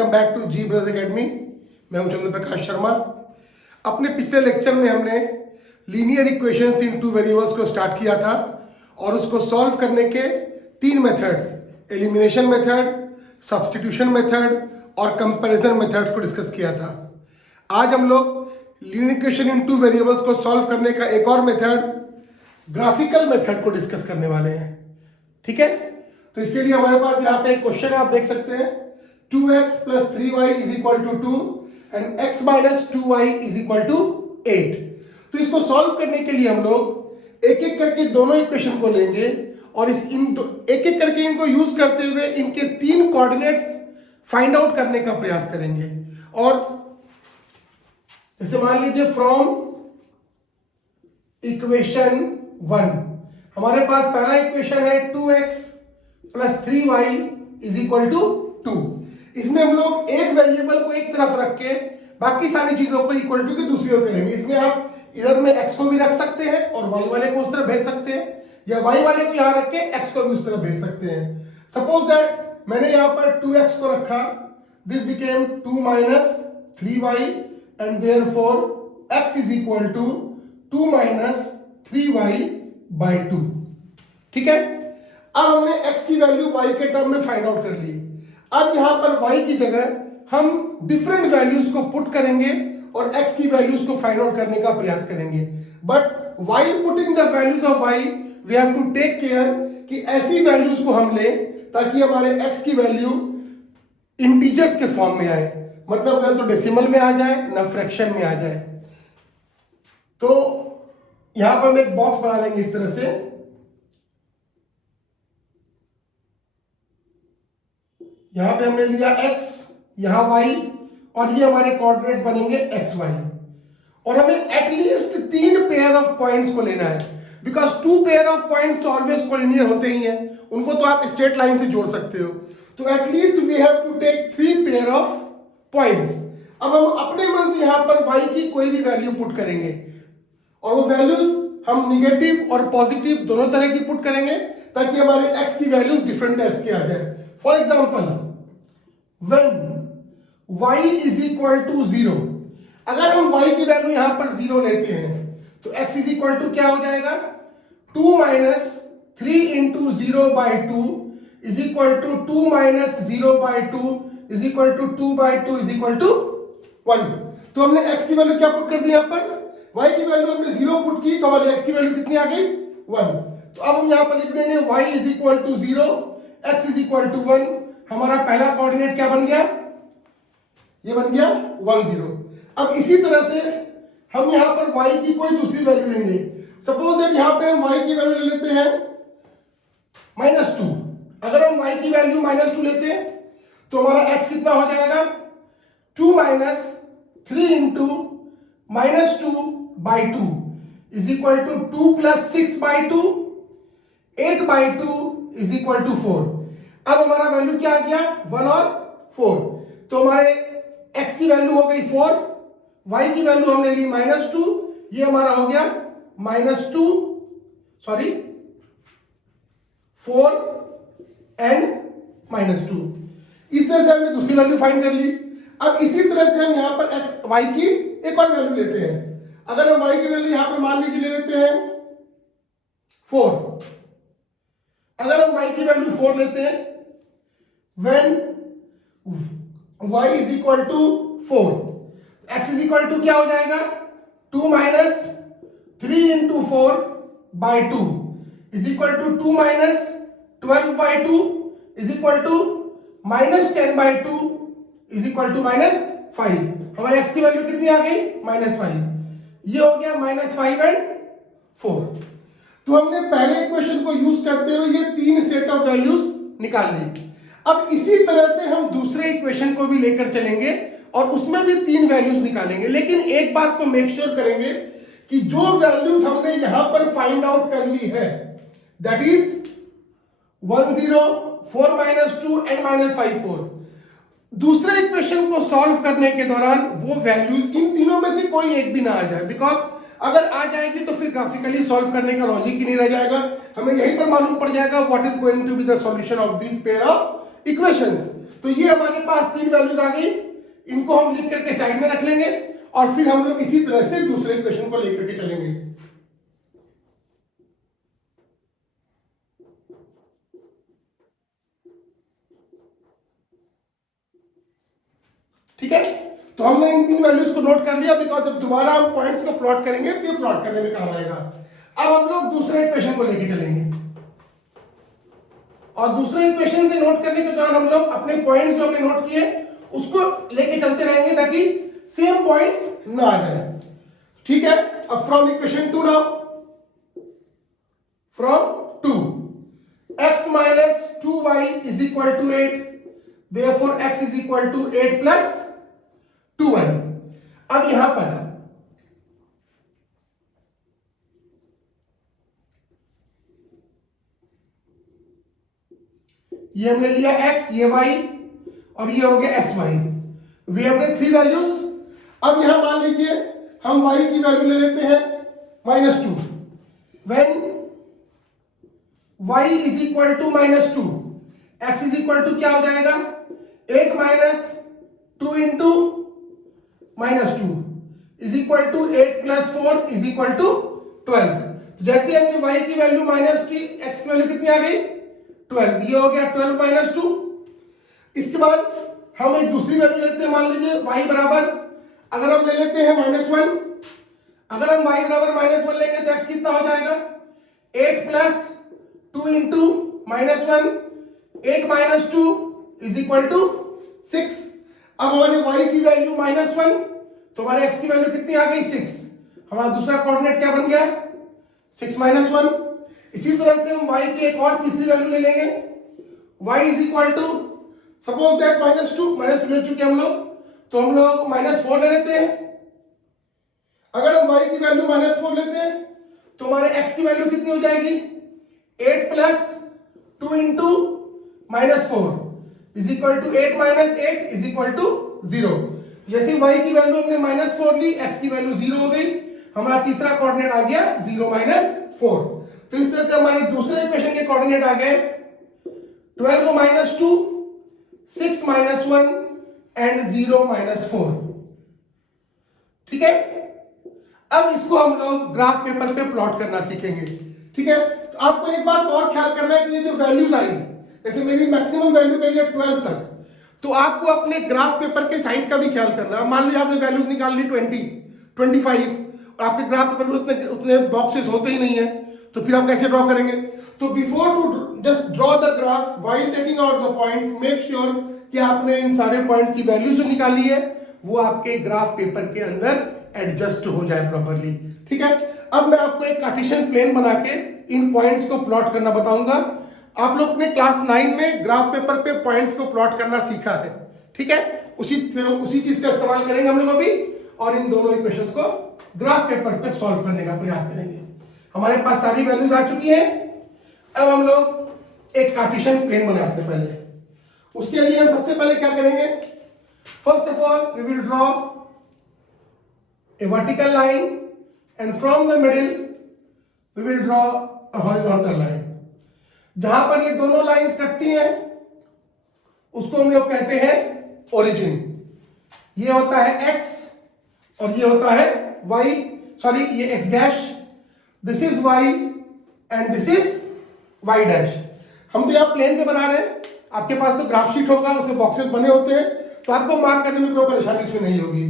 Welcome back to G brothers academy. मैं हूं चंद्र प्रकाश शर्मा। अपने पिछले लेक्चर में हमने लीनियर इक्वेशंस इन टू वेरिएबल्स को स्टार्ट किया था और उसको सॉल्व करने के तीन methods, elimination method, substitution method और कंपैरिजन मेथड्स को डिस्कस किया था। आज हम लोग linear equation in two variables को सॉल्व करने का एक और मेथड, ग्राफिकल मेथड को डिस्कस करने वाले हैं। ठीक है, तो इसके लिए हमारे पास यहाँ पे एक क्वेश्चन आप देख सकते हैं, 2x plus 3y is equal to 2 and x minus 2y is equal to 8। तो इसको सॉल्व करने के लिए हम लोग एक एक करके दोनों इक्वेशन को लेंगे और एक एक करके इनको यूज करते हुए इनके तीन कोऑर्डिनेट्स फाइंड आउट करने का प्रयास करेंगे। और जैसे मान लीजिए फ्रॉम इक्वेशन 1 हमारे पास पहला इक्वेशन है 2x plus 3y is equal to 2। इसमें हम लोग एक वेरिएबल को एक तरफ रख के बाकी सारी चीजों को इक्वल टू की दूसरी ओर करेंगे। इसमें आप इधर में x को भी रख सकते हैं और y वाले को उस तरफ भेज सकते हैं, या y वाले को यहां रख के x को भी उस तरफ भेज सकते हैं। सपोज दैट मैंने यहां पर 2x को रखा, this became 2 minus 3y and therefore x is equal to 2 minus 3y by 2। ठीक है, अब हमने x की वैल्यू y के टर्म में फाइंड आउट कर ली। अब यहां पर y की जगह हम डिफरेंट वैल्यूज को पुट करेंगे और x की वैल्यूज को फाइंड आउट करने का प्रयास करेंगे। But while putting the values of y we have to take care कि ऐसी वैल्यूज को हम लें ताकि हमारे x की वैल्यू इंटीजर्स के फॉर्म में आए, मतलब ना तो डेसिमल में आ जाए ना फ्रैक्शन में आ जाए। तो यहां पर हम एक बॉक्स बना लेंगे इस तरह से, यहां पे हमने लिया x, यहां y और ये हमारे कोऑर्डिनेट्स बनेंगे x y। और हमें एटलीस्ट 3 पेयर ऑफ पॉइंट्स को लेना है, बिकॉज 2 पेयर ऑफ पॉइंट्स तो ऑलवेज कोलिनियर होते ही हैं, उनको तो आप स्ट्रेट लाइन से जोड़ सकते हो। तो at least we have to take 3 pair of points. अब हम अपने मन से यहां पर y की कोई भी वैल्यू पुट करेंगे और वो वैल्यूज हम निगेटिव और पॉजिटिव दोनों तरह की पुट करेंगे ताकि हमारे x की वैल्यूज डिफरेंट टाइप्स की आ जाए। For example when y is equal to 0, अगर हम y की वैल्यू यहां पर 0 लेते हैं तो x is equal to क्या हो जाएगा, 2 minus 3 into 0 by 2 is equal to 2 minus 0 by 2 is equal to 2 by 2 is equal to 1। तो हमने x की वैल्यू क्या पुट कर दी, यहां पर y की वैल्यू हमने 0 पुट की तो हमारी x की वैल्यू कितनी आ गई, 1। तो अब हम यहां पर लिख देंगे y is equal to 0, x is equal to 1। हमारा पहला कोऑर्डिनेट क्या बन गया, ये बन गया 1 0। अब इसी तरह से हम यहां पर y की कोई दूसरी वैल्यू लेंगे। सपोज दैट यहां पे हम y की वैल्यू ले लेते हैं -2। अगर हम y की वैल्यू -2 लेते हैं तो हमारा x कितना हो जाएगा, 2 minus 3 into -2 by 2 is equal to 2 plus 6 by 2, 8 by 2 is equal to 4। अब हमारा वैल्यू क्या आ गया, 1 और 4। तो हमारे x की वैल्यू हो गई 4, y की वैल्यू हमने ली -2, ये हमारा हो गया -4 एंड -2। इस तरह से हमने दूसरी वैल्यू फाइंड कर ली। अब इसी तरह से हम यहां पर y की एक और वैल्यू लेते हैं। अगर हम y की वैल्यू यहां पर मान लीजिए ले लेते हैं 4, अगर हम y की वैल्यू 4 लेते हैं when y is equal to 4, x is equal to क्या हो जाएगा, 2 minus 3 into 4 by 2 is equal to 2 minus 12 by 2 is equal to minus 10 by 2 is equal to -5। हमारे x की वैल्यू कितनी आ गई, -5। ये हो गया -5 and 4। तो हमने पहले इक्वेशन को यूज करते हुए ये 3 सेट ऑफ वैल्यूज निकाल ली। अब इसी तरह से हम दूसरे इक्वेशन को भी लेकर चलेंगे और उसमें भी 3 वैल्यूज निकालेंगे। लेकिन एक बात को मेक श्योर करेंगे कि जो वैल्यूज हमने यहां पर फाइंड आउट कर ली है, दैट इज 1 0, 4 -2 एंड -5 4, दूसरे इक्वेशन को सॉल्व करने के दौरान वो वैल्यूज इन तीनों में से कोई एक भी ना आ जाए, बिकॉज अगर आ जाएगी तो फिर ग्राफिकली सॉल्व करने का लॉजिक ही नहीं रह जाएगा। हमें यहीं पर मालूम पड़ जाएगा what is going to be the solution of this pair of equations. तो ये हमारे पास तीन वैल्यूज आ गई, इनको हम लिख करके साइड में रख लेंगे और फिर हम लोग इसी तरह से दूसरे इक्वेशन को लेकर के चलेंगे। ठीक है, तो हमने इन तीन वैल्यूज को नोट कर लिया, बिकॉज जब दोबारा हम पॉइंट्स को प्लॉट करेंगे तो ये प्लॉट करने में काम आएगा। अब हम लोग दूसरे इक्वेशन को लेके चलेंगे और दूसरे इक्वेशन से नोट करने के दौरान हम लोग अपने पॉइंट्स जो हमने नोट किए उसको लेके चलते रहेंगे ताकि सेम पॉइंट्स ना आ जाए। ठीक है, अब from equation 2 now, from 2 x minus 2y is equal to 8, therefore x is equal to 8 plus 2y। अब यहां पर ये हमने लिया x, ये y और ये हो गया xy। We have three values. अब यहां मान लीजिए हम y की वैल्यू ले लेते हैं -2। When y is equal to -2, x is equal to क्या हो जाएगा 8 minus 2 into -2 is equal to 8 plus 4 is equal to 12। तो जैसे हमने y की वैल्यू -3, x की वैल्यू कितनी आ गई 12, ये हो गया 12 माइनस 2। इसके बाद हम एक दूसरी वैल्यू लेते हैं, मान लीजिए y बराबर, अगर हम ले लेते हैं -1, अगर हम y बराबर -1 लेंगे तो x कितना हो जाएगा 8 plus 2 into -1, 8 minus 2 is equal to 6। अब हमारे y की वैल्यू -1, तो हमारे x की वैल्यू कितनी आ गई 6। हमारा दूसरा कोऑर्डिनेट क्या बन गया 6 माइनस 1। इसी तरह से हम y की एक और तीसरी वैल्यू ले लेंगे, y is equal to suppose that -2 ले चुके हम लोग, तो हम लोग -4 ले लेते हैं। अगर हम y की वैल्यू -4 लेते हैं तो हमारे x की वैल्यू कितनी हो जाएगी 8 plus 2 into -4 is equal to 8 minus 8 is equal to 0। जैसे y की वैल्यू हमने -4 ली, x की वैल्यू 0 हो गई, हमारा तीसरा कोऑर्डिनेट आ गया 0 - 4। तो इस तरह से हमारे दूसरे इक्वेशन के कोऑर्डिनेट आ गए 12 - 2, 6 - 1 एंड 0 - 4। ठीक है, अब इसको हम लोग ग्राफ पेपर पे प्लॉट करना सीखेंगे। ठीक है, तो आपको एक बात और ख्याल करना है कि ये जो वैल्यूज आई, जैसे मेरी मैक्सिमम वैल्यू गई है 12 तक, तो आपको अपने ग्राफ पेपर के साइज का भी ख्याल करना है। मान लीजिए आपने वैल्यूज निकाल ली 20, 25 और आपके ग्राफ पेपर में उतने बॉक्सेस होते ही नहीं है, तो फिर आप कैसे ड्रॉ करेंगे। तो before to just draw the graph while taking out the points, make sure कि आपने इन सारे पॉइंट्स की वैल्यू जो निकाली है वो आपके ग्राफ पेपर के अंदर एडजस्ट हो जाए प्रॉपर्ली। ठीक है, अब मैं आपको एक कार्टेशियन प्लेन बना के इन पॉइंट्स को प्लॉट करना बताऊंगा। आप लोग ने क्लास 9 में ग्राफ पेपर पे पॉइंट्स को प्लॉट करना सीखा है। ठीक है, उसी चीज का इस्तेमाल करेंगे हम लोग अभी, और इन दोनों इक्वेशंस को ग्राफ पेपर पे सॉल्व करने का प्रयास करेंगे। हमारे पास सारी वैल्यूज आ चुकी हैं। अब हम लोग एक कार्टेशियन प्लेन बनाते हैं। पहले उसके लिए हम सबसे पहले क्या करेंगे, first of all we will draw a vertical line and from the middle we will draw a horizontal line। जहां पर ये दोनों लाइंस कटती हैं उसको हम लोग कहते हैं ओरिजिन। ये होता है x और ये होता है y, सॉरी ये x dash, this is y and this is y dash. हम तो यहाँ प्लेन पे बना रहे हैं, आपके पास तो ग्राफ शीट होगा, उसमें बॉक्सेस बने होते हैं, तो आपको मार्क करने में कोई परेशानी इसमें नहीं होगी।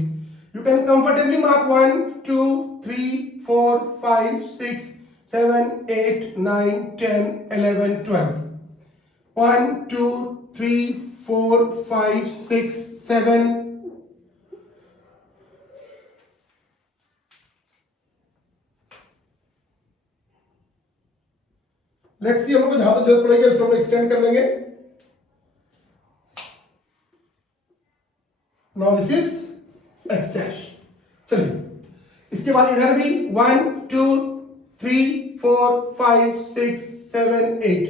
You can comfortably mark 1, 2, 3, 4, 5, 6, 7, 8, 9, 10, 11, 12. 1, 2, 3, 4, 5, 6, 7. Let's see, हमको जहां तक जरूरत पड़ेगी उसको हम एक्सटेंड कर लेंगे। Now this is x dash। चलिए, इसके बाद इधर भी 1, 2, 3, 4, 5, 6, 7, 8।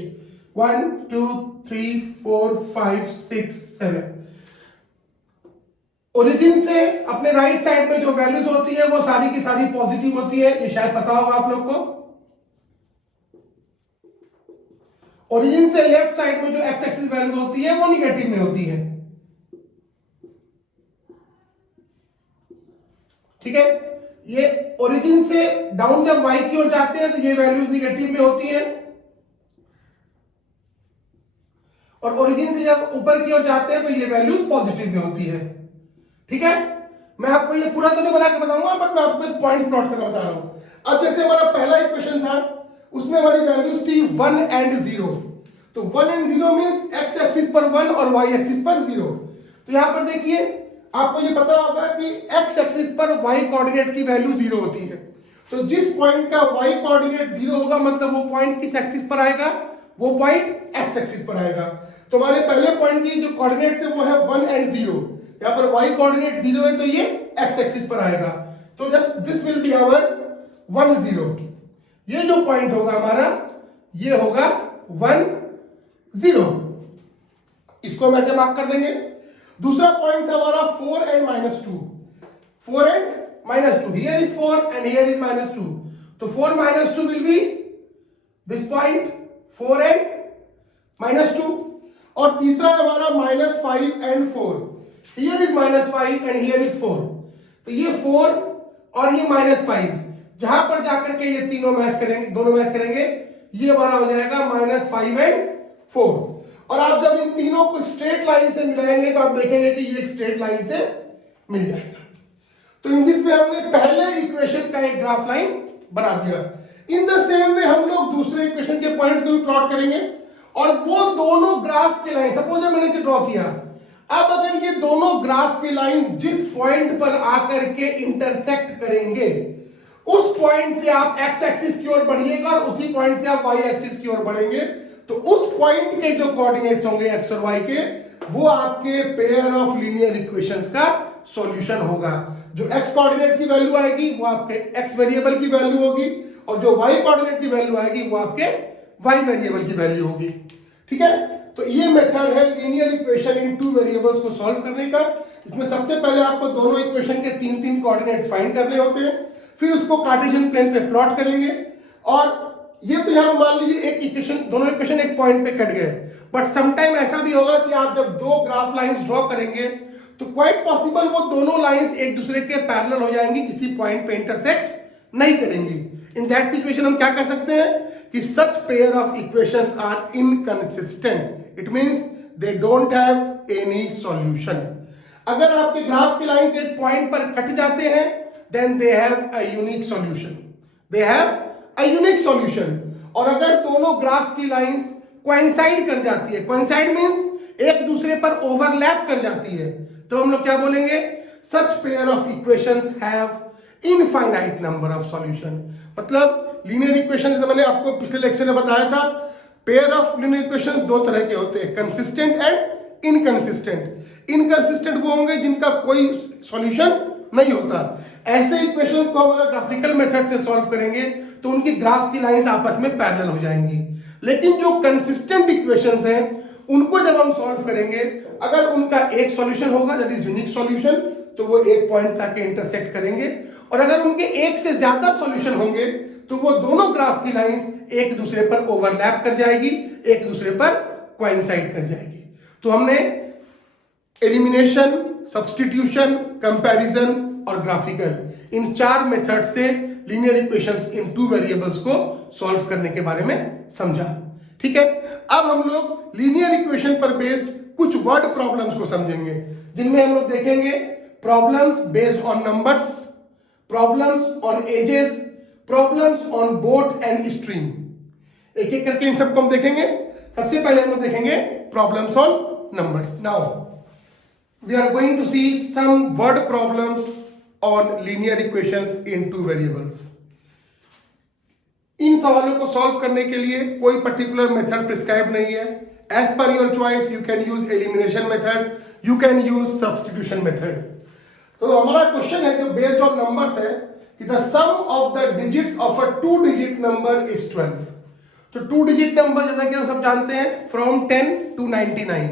1, 2, 3, 4, 5, 6, 7। ओरिजिन से अपने राइट साइड में जो वैल्यूज होती है वो सारी की सारी पॉजिटिव होती है, ये शायद पता होगा आप लोग को। ओरिजिन से लेफ्ट साइड में जो एक्स एक्सिस वैल्यूज होती है वो निगेटिव में होती है। ठीक है। ये ओरिजिन से डाउन जब y की ओर जाते हैं तो ये वैल्यूज निगेटिव में होती है, और ओरिजिन से जब ऊपर की ओर जाते हैं तो ये वैल्यूज पॉजिटिव में होती है। ठीक है, मैं आपको ये पूरा तो नहीं बना के बताऊंगा, बट मैं आपको एक पॉइंट प्लॉट करना बता रहा हूं। अब जैसे हमारा पहला इक्वेशन था, उसमें हमारी वैल्यूज थी 1 एंड 0। तो 1 एंड 0 मींस x एक्सिस पर 1 और y एक्सिस पर 0। तो यहां पर देखिए, आपको ये पता होगा कि x एक्सिस पर y कोऑर्डिनेट की वैल्यू 0 होती है। तो जिस पॉइंट का y कोऑर्डिनेट 0 होगा, मतलब वो पॉइंट किस एक्सिस पर आएगा? वो पॉइंट x एक्सिस पर आएगा। तो हमारे पहले पॉइंट की जो कोऑर्डिनेट्स है वो है 1 एंड 0। यहां पर y कोऑर्डिनेट 0 है तो ये x एक्सिस पर आएगा। तो just this will be our 1 0। ये जो पॉइंट होगा हमारा, ये होगा 1 0। इसको हम ऐसे मार्क कर देंगे। दूसरा पॉइंट था हमारा 4 and -2। 4 and -2, here is 4 and here is -2। तो 4 -2 will be this point 4 and -2। और तीसरा हमारा -5 and 4, here is -5 and here is 4। तो ये 4 और ये -5, जहां पर जाकर के ये तीनों मैच करेंगे, दोनों मैच करेंगे, ये हमारा हो जाएगा -5 एंड 4। और आप जब इन तीनों को स्ट्रेट लाइन से मिलाएंगे तो आप देखेंगे कि ये एक स्ट्रेट लाइन से मिल जाएगा। तो इन दिस वे हमने पहले इक्वेशन का एक ग्राफ लाइन बना दिया। इन द सेम वे हम लोग दूसरे इक्वेशन के पॉइंट्स को भी प्लॉट करेंगे, और वो दोनों ग्राफ की लाइन, सपोज मैंने इसे ड्रॉ किया। अब अगर ये दोनों ग्राफ की लाइंस जिस पॉइंट पर आकर के इंटरसेक्ट करेंगे, उस पॉइंट से आप x एक्सिस की ओर बढ़िएगा और उसी पॉइंट से आप y एक्सिस की ओर बढ़ेंगे, तो उस पॉइंट के जो कोऑर्डिनेट्स होंगे x और y के, वो आपके पेयर ऑफ लीनियर इक्वेशंस का सॉल्यूशन होगा। जो x कोऑर्डिनेट की वैल्यू आएगी वो आपके x वेरिएबल की वैल्यू होगी, और जो y कोऑर्डिनेट की वैल्यू आएगी वो आपके y वेरिएबल की वैल्यू होगी। ठीक है, तो ये मेथड है linear equation in two variables को सॉल्व करने का। इसमें सबसे पहले आपको दोनों इक्वेशन के 3 कोऑर्डिनेट्स फाइंड करने होते हैं, फिर उसको कार्टेशियन प्लेन पे प्लॉट करेंगे। और ये तो यहां मान लीजिए एक इक्वेशन, दोनों इक्वेशन एक पॉइंट पे कट गए, बट समटाइम ऐसा भी होगा कि आप जब दो ग्राफ लाइंस ड्रॉ करेंगे तो क्वाइट पॉसिबल वो दोनों लाइंस एक दूसरे के पैरेलल हो जाएंगी, किसी पॉइंट पे इंटरसेक्ट नहीं करेंगी। इन दैट सिचुएशन हम क्या कह सकते हैं कि such pair of equations are inconsistent, it means they don't have any solution. अगर आपके ग्राफ की लाइंस एक पॉइंट पर कट जाते हैं, then they have a unique solution, they have a unique solution. और अगर दोनों ग्राफ की लाइंस कोइंसाइड कर जाती है, कोइंसाइड मींस एक दूसरे पर ओवरलैप कर जाती है, तो हम लोग क्या बोलेंगे? Such pair of equations have infinite number of solution. मतलब लीनियर इक्वेशन, जैसे मैंने आपको पिछले लेक्चर में बताया था, पेयर ऑफ लीनियर इक्वेशंस दो तरह के होते हैं, कंसिस्टेंट एंड इनकंसिस्टेंट। इनकंसिस्टेंट वो होंगे जिनका कोई सॉल्यूशन नहीं होता। ऐसे इक्वेशंस को हम अगर ग्राफिकल मेथड से सॉल्व करेंगे तो उनकी ग्राफ की लाइंस आपस में पैरेलल हो जाएंगी। लेकिन जो कंसिस्टेंट इक्वेशंस हैं उनको जब हम सॉल्व करेंगे, अगर उनका एक सॉल्यूशन होगा दैट इज यूनिक सॉल्यूशन, तो वो एक पॉइंट तक इंटरसेक्ट करेंगे। और अगर उनके एक से ज्यादा सॉल्यूशन होंगे तो वो दोनों ग्राफ की लाइंस एक दूसरे पर ओवरलैप कर जाएगी, एक दूसरे पर कोइंसाइड कर जाएगी। तो हमने एलिमिनेशन, सब्स्टिट्यूशन, कंपैरिजन और ग्राफिकल, इन 4 मेथड से लीनियर इक्वेशंस इन 2 वेरिएबल्स को सॉल्व करने के बारे में समझा। ठीक है, अब हम लोग लीनियर इक्वेशन पर बेस्ड कुछ वर्ड प्रॉब्लम्स को समझेंगे, जिनमें हम लोग देखेंगे problems based on numbers, problems on edges, problems on boat and stream. एक एक करके इन सबको हम देखेंगे। सबसे पहले हम लोग देखेंगे problems on numbers. Now we are going to see some word problems on linear equations in 2 variables. इन सवालों को सॉल्व करने के लिए कोई पर्टिकुलर मेथड प्रिस्क्राइब नहीं है। As per your choice you can use elimination method, you can use substitution method. तो हमारा क्वेश्चन है जो बेस्ड ऑन नंबर्स है कि the sum of the digits of a 2 digit number is 12। तो 2 digit number जैसा कि हम सब जानते हैं फ्रॉम 10 to 99,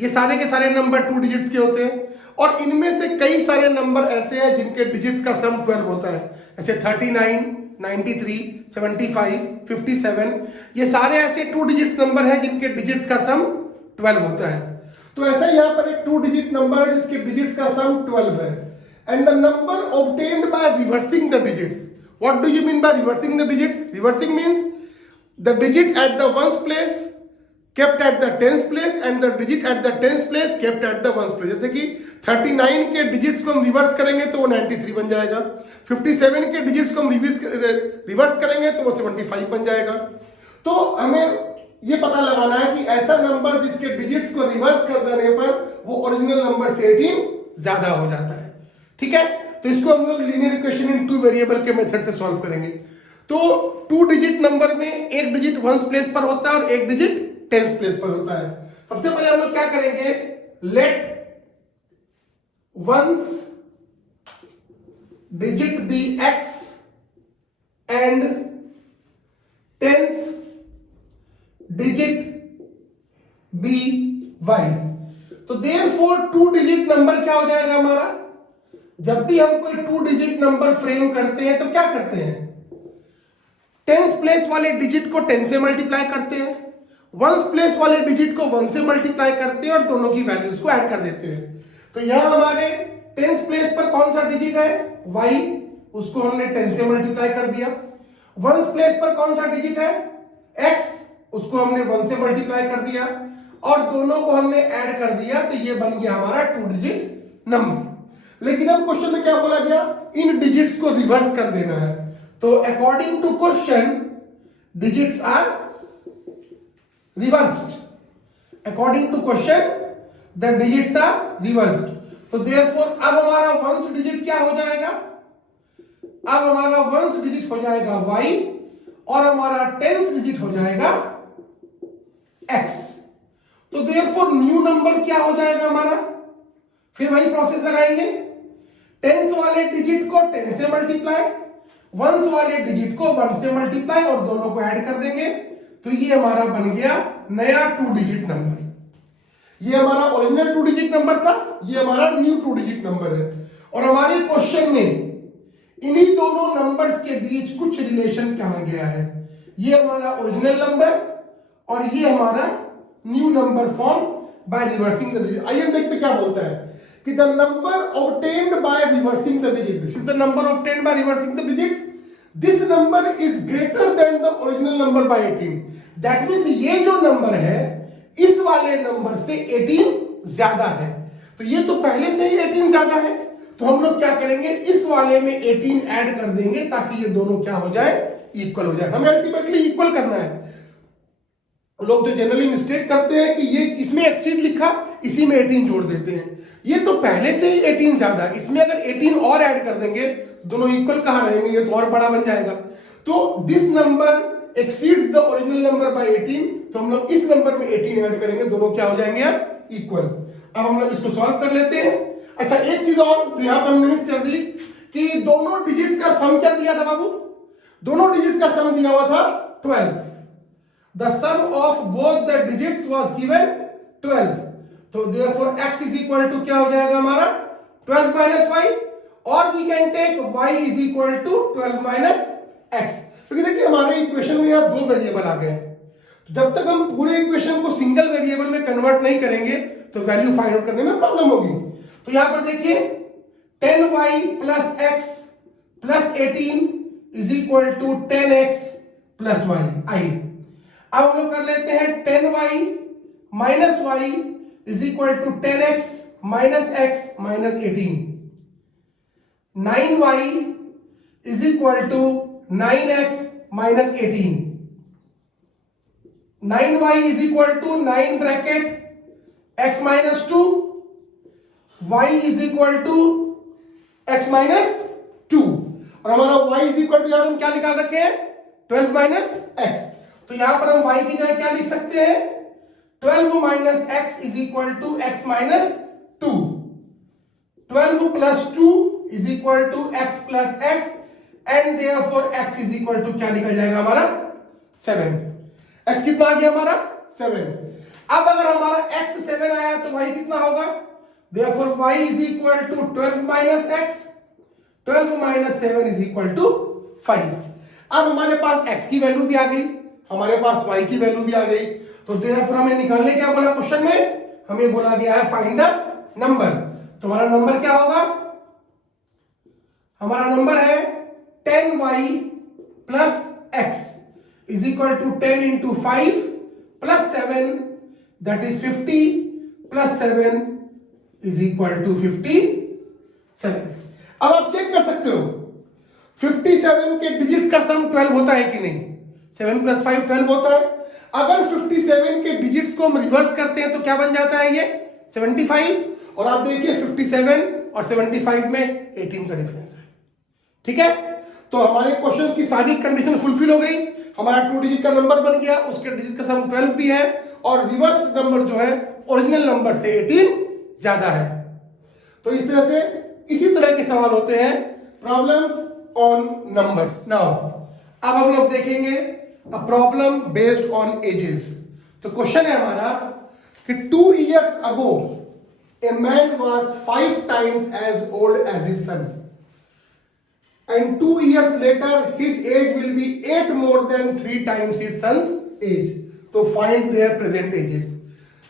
ये सारे के सारे नंबर 2 डिजिट्स के होते हैं। और इनमें से कई सारे नंबर ऐसे हैं जिनके डिजिट्स का सम 12 होता है, जैसे 39, 93, 75, 57। ये सारे ऐसे 2 डिजिट्स नंबर हैं जिनके डिजिट्स का सम 12 होता है। तो ऐसा यहाँ पर एक 2 डिजिट नंबर है जिसके डिजिट्स का सम 12 है। and the number obtained by reversing the digits. What do you mean by reversing the digits? Reversing means the digit at the ones place kept at the tens place and the digit at the tens place kept at the ones place. जैसे कि 39 के digits को हम reverse करेंगे तो वो 93 बन जाएगा, 57 के डिजिट्स को हम रिवर्स करेंगे तो वो 75 बन जाएगा। तो हमें ये पता लगाना है कि ऐसा नंबर जिसके डिजिट्स को रिवर्स कर देने पर वो ओरिजिनल नंबर से 18 ज्यादा हो जाता है। ठीक है, तो इसको हम लोग linear equation in two variable के मेथड से सॉल्व करेंगे। तो 2 डिजिट नंबर में एक डिजिट वंस प्लेस पर होता है और एक डिजिट टेंस प्लेस पर होता है। सबसे पहले हम लोग क्या करेंगे, let once digit be x and tens digit be y। तो देयरफॉर 2 डिजिट नंबर क्या हो जाएगा हमारा, जब भी हम कोई 2 डिजिट नंबर फ्रेम करते हैं तो क्या करते हैं, टेंस प्लेस वाले डिजिट को 10 से मल्टीप्लाई करते हैं, वंस प्लेस वाले डिजिट को 1 से मल्टीप्लाई करते हैं और दोनों की वैल्यूज को ऐड कर देते हैं। तो यहां हमारे टेंस प्लेस पर कौन सा डिजिट है, y, उसको हमने 10 से मल्टीप्लाई कर दिया। वंस प्लेस पर कौन सा डिजिट है, x, उसको हमने 1 से मल्टीप्लाई कर दिया और दोनों को हमने ऐड कर दिया, तो ये बन गया हमारा 2 डिजिट नंबर। लेकिन अब क्वेश्चन में क्या बोला गया, इन डिजिट्स को रिवर्स कर देना है। तो according to question digits are reversed, according to question the digits are reversed. तो देयरफॉर अब हमारा वंस डिजिट क्या हो जाएगा, अब हमारा वंस डिजिट हो जाएगा y और हमारा टेंस डिजिट हो जाएगा x। तो देयरफॉर न्यू नंबर क्या हो जाएगा हमारा, फिर वही प्रोसेस लगाएंगे, टेंस वाले डिजिट को 10 से मल्टीप्लाई, वंस वाले डिजिट को 1 से मल्टीप्लाई और दोनों को ऐड कर देंगे, तो ये हमारा बन गया नया 2 डिजिट नंबर। ये हमारा ओरिजिनल 2 डिजिट नंबर था, ये हमारा न्यू 2 डिजिट नंबर है। और हमारे क्वेश्चन में इन्हीं दोनों नंबर्स के बीच कुछ रिलेशन कहा गया है, ये हमारा ओरिजिनल नंबर और ये हमारा new number form by reversing the digit. आइए देखते क्या बोलता है कि the number obtained by reversing the digit, this is the number obtained by reversing the digits, this number is greater than the original number by 18। that means ये जो number है इस वाले नंबर से 18 ज्यादा है। तो ये तो पहले से ही 18 ज्यादा है, तो हम लोग क्या करेंगे, इस वाले में 18 ऐड कर देंगे ताकि ये दोनों क्या हो जाए, इक्वल हो जाए। हमें अल्टीमेटली इक्वल करना है। लोग जो जनरली मिस्टेक करते हैं कि ये इसमें एक्सीड लिखा, इसी में 18 जोड़ देते हैं। ये तो पहले से ही 18 ज्यादा है, इसमें अगर 18 और ऐड कर देंगे दोनों इक्वल कहां रहेंगे, ये तो और बड़ा बन जाएगा। तो this number exceeds the original number by 18, तो हम लोग इस नंबर में 18 ऐड करेंगे, दोनों क्या हो जाएंगे अब, इक्वल। अब हम लोग इसको सॉल्व कर लेते हैं। अच्छा, एक चीज और यहां पर हमने मिस कर दी कि दोनों डिजिट्स का सम क्या दिया था बाबू, दोनों डिजिट्स का सम दिया हुआ था 12। The sum of both the digits was given 12। तो therefore x is equal to क्या हो जाएगा हमारा 12 minus y, और we can take y is equal to 12 minus x। क्योंकि देखिए हमारे इक्वेशन में यहाँ 2 वेरिएबल आ गए हैं, तो जब तक हम पूरे इक्वेशन को सिंगल वेरिएबल में कन्वर्ट नहीं करेंगे तो वैल्यू फाइंड आउट करने में प्रॉब्लम होगी। तो यहाँ पर देखिए 10y plus x plus 18 is equal to 10x plus y i। अब हम लोग कर लेते हैं 10y minus y is equal to 10x minus x minus 18। 9y is equal to 9x minus 18। 9y is equal to 9 bracket x minus 2, y is equal to x minus 2, और हमारा y is equal to यहां हम क्या निकाल रखे हैं 12 minus x। तो यहां पर हम y की जगह क्या लिख सकते हैं, 12 minus x is equal to x minus 2। 12 plus 2 is equal to x plus x, and therefore x is equal to क्या निकल जाएगा हमारा 7। x कितना आ गया हमारा 7। अब अगर हमारा x 7 आया तो y कितना होगा, therefore y is equal to 12 minus x, 12 minus 7 is equal to 5। अब हमारे पास x की वैल्यू भी आ गई, हमारे पास y की वैल्यू भी आ गई। तो देयरफॉर हमें निकालने क्या बोला क्वेश्चन में, हमें बोला गया है फाइंड द नंबर। तो हमारा नंबर क्या होगा हमारा नंबर है 10y plus x is equal to 10 into 5 plus 7 that is 50 plus 7 is equal to 57। अब आप चेक कर सकते हो 57 के डिजिट्स का सम 12 होता है कि नहीं? 7 प्लस 5 12 होता है। अगर 57 के डिजिट्स को हम रिवर्स करते हैं तो क्या बन जाता है ये 75। और आप देखिए 57 और 75 में 18 का डिफरेंस है। ठीक है, तो हमारे क्वेश्चंस की सारी कंडीशन फुलफिल हो गई। हमारा 2 डिजिट का नंबर बन गया, उसके डिजिट का सम 12 भी है और रिवर्स नंबर जो है ओरिजिनल नंबर से 18 ज्यादा है। तो इस तरह से इसी तरह के सवाल होते हैं प्रॉब्लम्स ऑन नंबर्स। नाउ अब हम लोग देखेंगे a problem based on edges. तो क्वेश्चन है हमारा कि 2 years ago a man was 5 times as old as his son and 2 years later his age will be 8 more than 3 times his son's age. तो find their present ages।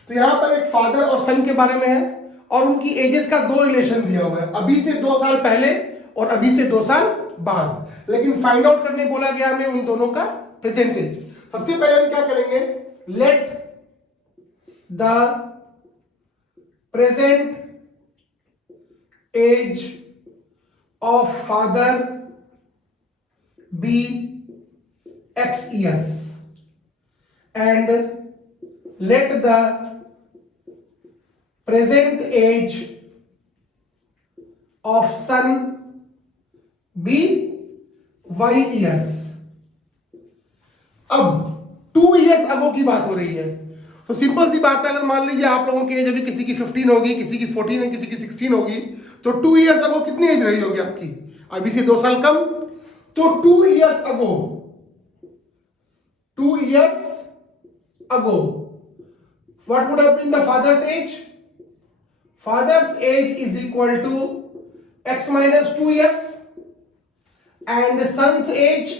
तो यहां पर एक father और सन के बारे में है और उनकी एजेस का 2 रिलेशन दिया हुआ है, अभी से 2 साल पहले और अभी से 2 साल बाद। लेकिन फाइंड आउट करने बोला गया हमें उन दोनों का प्रेजेंट एज। सबसे पहले हम क्या करेंगे, let the present age of father be x years and let the present age of son be y years। अब 2 years ago की बात हो रही है तो सिंपल सी बात है, अगर मान लीजिए आप लोगों की एज अभी किसी की 15 होगी, किसी की 14 है, किसी की 16 होगी, तो 2 years ago कितनी एज रही होगी आपकी? अभी से 2 साल कम। तो 2 years ago what would have been the father's age? Father's age is equal to x minus 2 years and son's age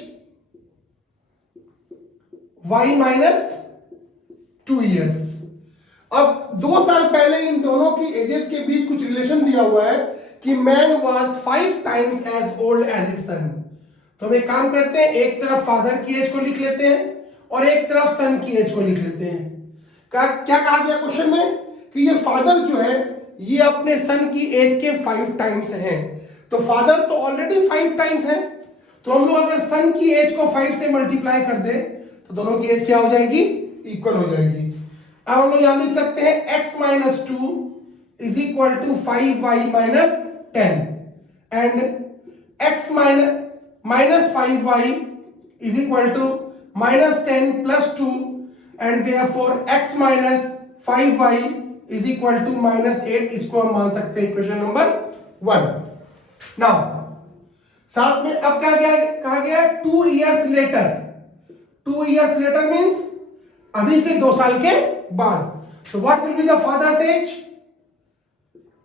y minus 2 years। अब 2 साल पहले इन दोनों की एजेस के बीच कुछ रिलेशन दिया हुआ है कि man was 5 times as old as his son. तो हम एक काम करते हैं, एक तरफ फादर की एज को लिख लेते हैं और एक तरफ सन की एज को लिख लेते हैं। क्या कहा गया क्वेश्चन में कि ये फादर जो है ये अपने सन की एज के 5 टाइम्स हैं। तो फादर तो ऑलरेडी 5 टाइम्स है, तो हम लोग अगर सन की एज को 5 से मल्टीप्लाई कर दे तो दोनों की एज क्या हो जाएगी? इक्वल हो जाएगी। अब हम लोग यहां लिख सकते हैं x minus 2 is equal to 5y minus 10 and x minus 5y is equal to minus 10 plus 2 and therefore x minus 5y is equal to minus 8। इसको हम मान सकते हैं इक्वेशन नंबर 1। नाउ साथ में अब क्या कहा गया 2 years later। 2 years later means अभी से 2 साल के बाद। So what will be the father's age?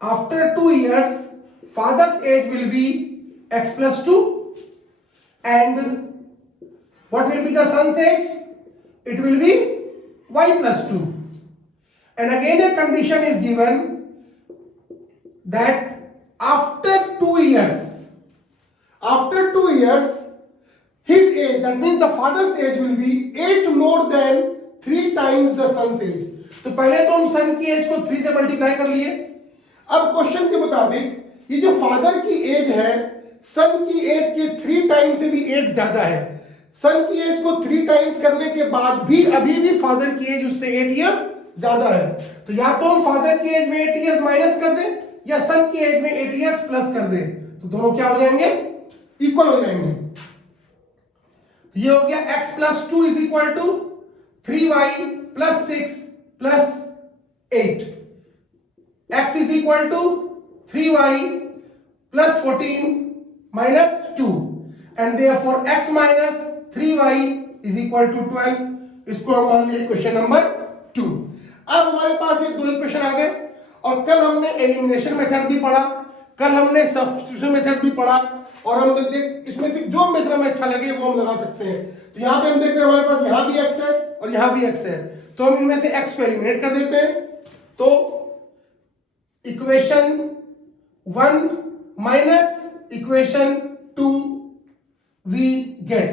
After 2 years father's age will be x plus 2 and what will be the son's age? It will be y plus 2 and again a condition is given that after 2 years his age, that means the father's age will be 8 more than 3 times the son's age। तो पहले तो हम सन की as को 3 से multiply कर लिए। अब क्वेश्चन के मुताबिक ये जो फादर की एज है सन की एज के 3 टाइम्स से भी 8 ज्यादा है। सन की एज को 3 टाइम्स करने के बाद भी अभी भी फादर की एज उससे 8 इयर्स ज्यादा है। तो या तो हम फादर की एज में 8 इयर्स माइनस कर दें या सन की एज में 8 इयर्स प्लस कर दें, तो दोनों क्या हो जाएंगे? इक्वल हो जाएंगे। ये हो गया x plus 2 is equal to 3y plus 6 plus 8। x is equal to 3y plus 14 minus 2 and therefore x minus 3y is equal to 12। इसको हम मान लिए क्वेश्चन नंबर 2। अब हमारे पास ये 2 इक्वेशन आ गए और कल हमने एलिमिनेशन मेथड भी पढ़ा, कल हमने सब्स्टिट्यूशन मेथड भी पढ़ा और हम देख इसमें से जो मेथड हमें अच्छा लगे वो हम लगा सकते हैं। तो यहाँ पे हम देख रहे हैं हमारे पास यहाँ भी x है और यहाँ भी x है, तो हम इनमें से x को एलिमिनेट कर देते हैं। तो equation 1 minus equation 2 we get.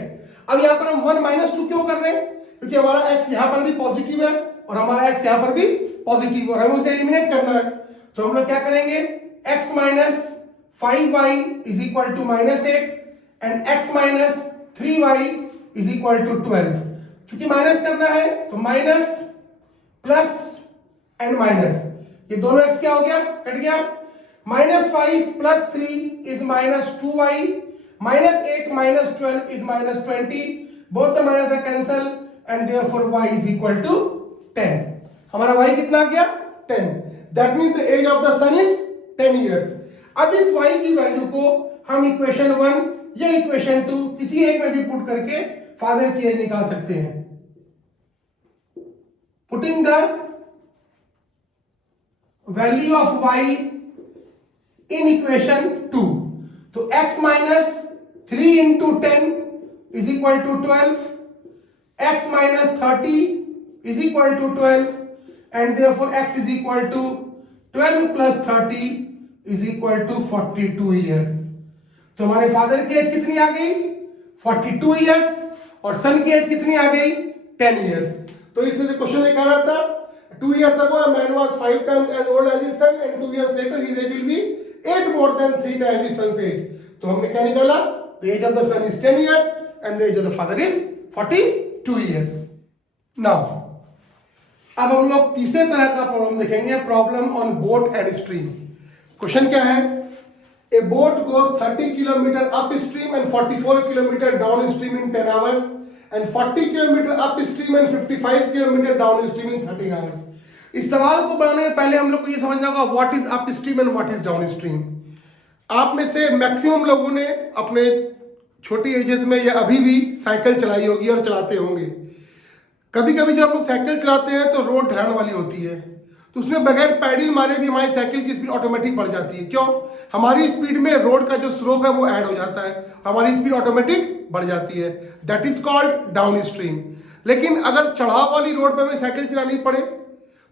अब यहां पर हम 1 माइनस 2 क्यों कर रहे हैं? क्योंकि हमारा x यहां पर भी पॉजिटिव है और हमारा x यहां पर भी पॉजिटिव, और हमें उसे एलिमिनेट करना है। तो हम लोग क्या करेंगे, x minus 5y is equal to minus 8 and x minus 3y is equal to 12। क्योंकि माइनस करना है तो माइनस प्लस एंड माइनस, ये दोनों x क्या हो गया, कट गया। Minus 5 plus 3 is minus 2y, minus 8 minus 12 is minus 20, both the minus are cancel and therefore y is equal to 10। हमारा y कितना आ गया, 10। That means the age of the son is 10 years. अब इस y की value को हम equation 1 या इक्वेशन 2 किसी एक में भी पुट करके फादर की एज निकाल सकते हैं। Putting the value of y in equation 2, तो x minus 3 into 10 is equal to 12, x minus 30 is equal to 12 and therefore x is equal to 12 plus 30 is equal to 42 years. तो हमारे father की as कितनी आ गई, 42 years, और सन की as कितनी आ गई, 10 ईयर्स। तो इस तरह से क्वेश्चन में कह रहा था 2 years ago a man was 5 times as old as his son and 2 years later his age will be 8 more than 3 times his son's age। तो हमने क्या निकाला, the age of the son is 10 years and the age of the father is 42 years। now अब हम लोग तीसरे तरह का प्रॉब्लम देखेंगे, problem on boat and stream. Question क्या है, a boat goes 30 kilometer upstream and 44 kilometer downstream in 10 hours and 40 kilometer upstream and 55 kilometer downstream in 13 hours। इस सवाल को बनाने के पहले हम लोग को ये समझना होगा what is upstream and what is downstream. आप में से मैक्सिमम लोगों ने अपने छोटी एजेस में या अभी भी साइकिल चलाई होगी और चलाते होंगे। कभी कभी जब हम लोग साइकिल चलाते हैं तो रोड ढलान वाली होती है, तो उसमें बगैर पैडल मारे भी हमारी साइकिल की स्पीड ऑटोमेटिक बढ़ जाती है। क्यों, हमारी स्पीड में रोड का जो स्लोप है वो ऐड हो जाता है, हमारी स्पीड ऑटोमेटिक बढ़ जाती है, that is called down stream. लेकिन अगर चढ़ाव वाली रोड पर हमें साइकिल चलानी पड़े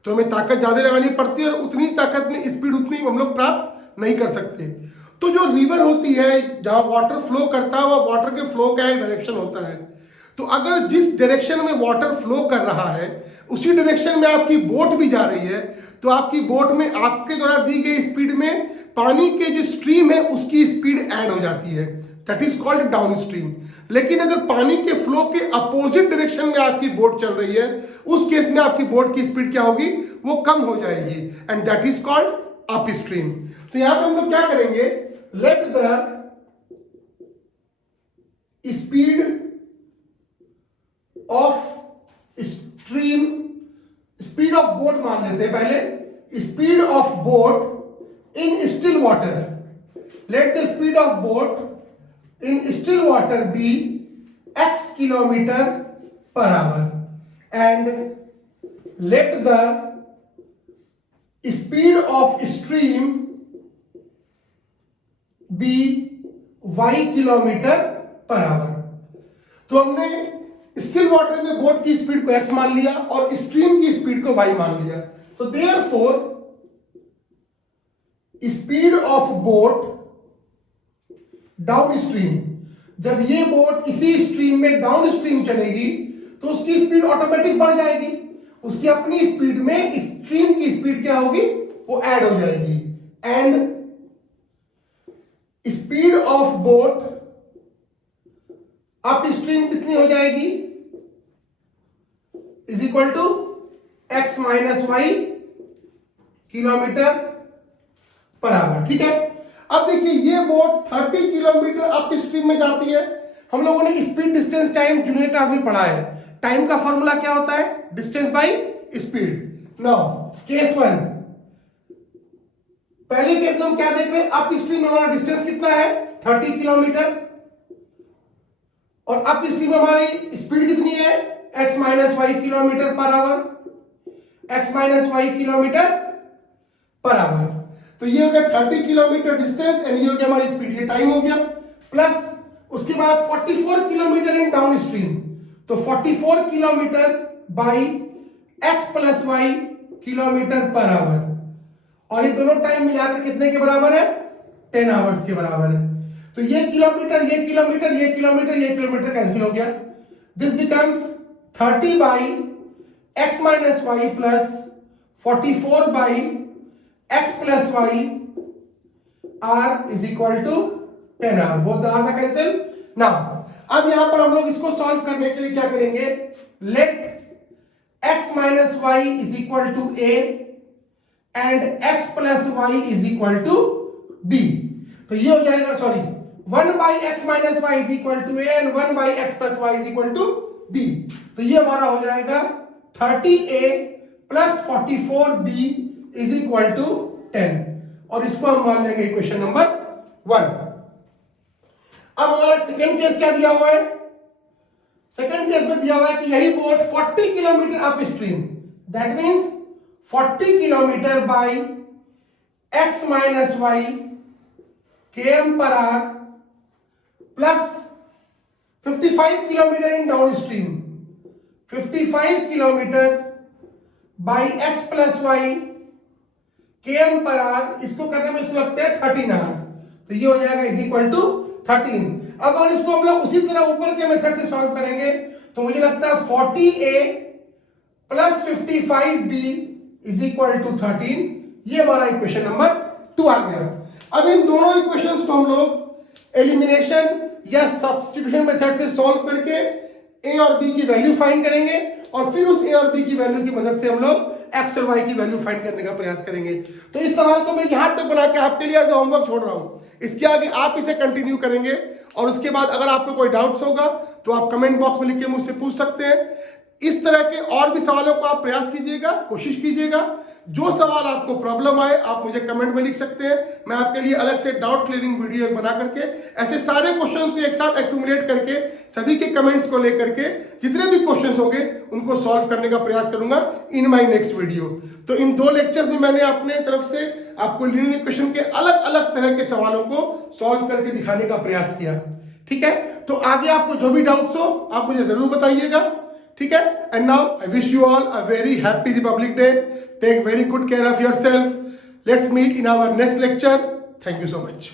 तो हमें ताकत ज़्यादा लगानी पड़ती है और उतनी ताकत में स्पीड उतनी हम लोग प्राप्त नहीं कर सकते। तो जो रिवर होती है जहाँ वाटर फ्लो करता है वह वाटर के फ्लो का एक डायरेक्शन होता है। तो अगर जिस डायरेक्शन में वाटर फ्लो कर रहा है उसी डायरेक्शन में आपकी बोट भी जा रही है, तो आपकी बोट में आपके द्वारा दी गई स्पीड में पानी के जो स्ट्रीम है उसकी स्पीड ऐड हो जाती है, that is called down stream. लेकिन अगर पानी के फ्लो के अपोजिट डायरेक्शन में आपकी बोट चल रही है उस केस में आपकी बोट की स्पीड क्या होगी, वो कम हो जाएगी and that is called up stream. तो यहां पे हम लोग क्या करेंगे, let the speed of stream, speed of boat मान लेते हैं पहले, speed of boat in still water. Let the speed of boat in still water be x kilometer per hour and let the speed of stream be y kilometer per hour। तो हमने still water में boat की speed को x मान लिया और stream की speed को y मान लिया। तो therefore speed of boat down stream, जब ये बोट इसी स्ट्रीम में डाउन स्ट्रीम चलेगी तो उसकी स्पीड ऑटोमेटिक बढ़ जाएगी, उसकी अपनी स्पीड में स्ट्रीम की स्पीड क्या होगी, वो ऐड हो जाएगी and speed of boat upstream कितनी हो जाएगी, is equal to x minus y kilometre per hour. ठीक है, अब देखिए ये बोट 30 किलोमीटर अप स्ट्रीम में जाती है। हम लोगों ने speed distance time junior class में पढ़ा है, टाइम का फॉर्मूला क्या होता है, distance by speed. Now case 1, पहले केस में हम क्या देख रहे हैं, अप स्ट्रीम में हमारा डिस्टेंस कितना है 30 किलोमीटर और अप स्ट्रीम में हमारी स्पीड कितनी है x minus y kilometre per hour, x minus y kilometre per hour. तो ये हो गया 30 किलोमीटर डिस्टेंस एंड ये हो गया हमारी स्पीड, ये टाइम हो गया, प्लस उसके बाद 44 किलोमीटर इन डाउन स्ट्रीम, तो 44 kilometre by x plus y kilometre per hour, और ये दोनों टाइम मिलाकर कितने के बराबर है, 10 आवर्स के बराबर है। तो ये किलोमीटर ये किलोमीटर ये किलोमीटर ये किलोमीटर कैंसिल हो गया. This becomes 30 by x minus y plus 44 by x plus y r is equal to 10r. Both the r's are cancel. Now अब यहां पर हम लोग इसको सॉल्व करने के लिए क्या करेंगे, let x minus y is equal to a and x plus y is equal to b. तो ये हो जाएगा, sorry, 1 by x minus y is equal to a and 1 by x plus y is equal to b. तो ये हमारा हो जाएगा 30a plus 44b is equal to 10 और इसको हम मान लेंगे इक्वेशन नंबर 1. अब हमारा सेकंड केस क्या दिया हुआ है, सेकंड केस में दिया हुआ है कि यही बोट 40 किलोमीटर upstream, that means 40 kilometre by x minus y km per hour plus 55 kilometer in downstream, 55 kilometer by x plus y km per hour. इसको करने में इसको लगते हैं 13 hours. तो ये हो जाएगा इज इक्वल टू 13. अब अगर इसको हम लोग उसी तरह ऊपर के मेथड से सॉल्व करेंगे तो मुझे लगता है 40a plus 55b is equal to 13. ये हमारा इक्वेशन नंबर 2 आ गया. अब इन दोनों इक्वेशंस को हम लोग एलिमिनेशन या सब्स्टिट्यूशन मेथड से सॉल्व करके ए और बी की वैल्यू फाइंड करेंगे और फिर उस ए और बी की वैल्यू की मदद से हम लोग एक्स और वाई की वैल्यू फाइंड करने का प्रयास करेंगे. तो इस सवाल को मैं यहां तक बना के आपके लिए एज होमवर्क छोड़ रहा हूं. इसके आगे आप इसे कंटिन्यू करेंगे और उसके बाद अगर आपको कोई डाउट्स होगा तो आप कमेंट बॉक्स में लिख के मुझसे पूछ सकते हैं. इस तरह के और भी सवालों को आप प्रयास कीजिएगा, कोशिश कीजिएगा. जो सवाल आपको प्रॉब्लम आए आप मुझे कमेंट में लिख सकते हैं. मैं आपके लिए अलग से डाउट क्लियरिंग वीडियो बना करके ऐसे सारे क्वेश्चंस को एक साथ एक्यूमुलेट करके सभी के कमेंट्स को लेकर के जितने भी क्वेश्चंस होंगे उनको सॉल्व करने का प्रयास करूंगा इन माय नेक्स्ट वीडियो. तो इन 2 लेक्चर्स में मैंने अपने तरफ से आपको लीनियर इक्वेशन के अलग अलग तरह के सवालों को सॉल्व करके दिखाने का प्रयास किया. ठीक है, तो आगे आपको जो भी डाउट्स हो आप मुझे जरूर बताइएगा. ठीक है, and now I wish you all a very happy Republic day. Take very good care of yourself. Let's meet in our next lecture. Thank you so much.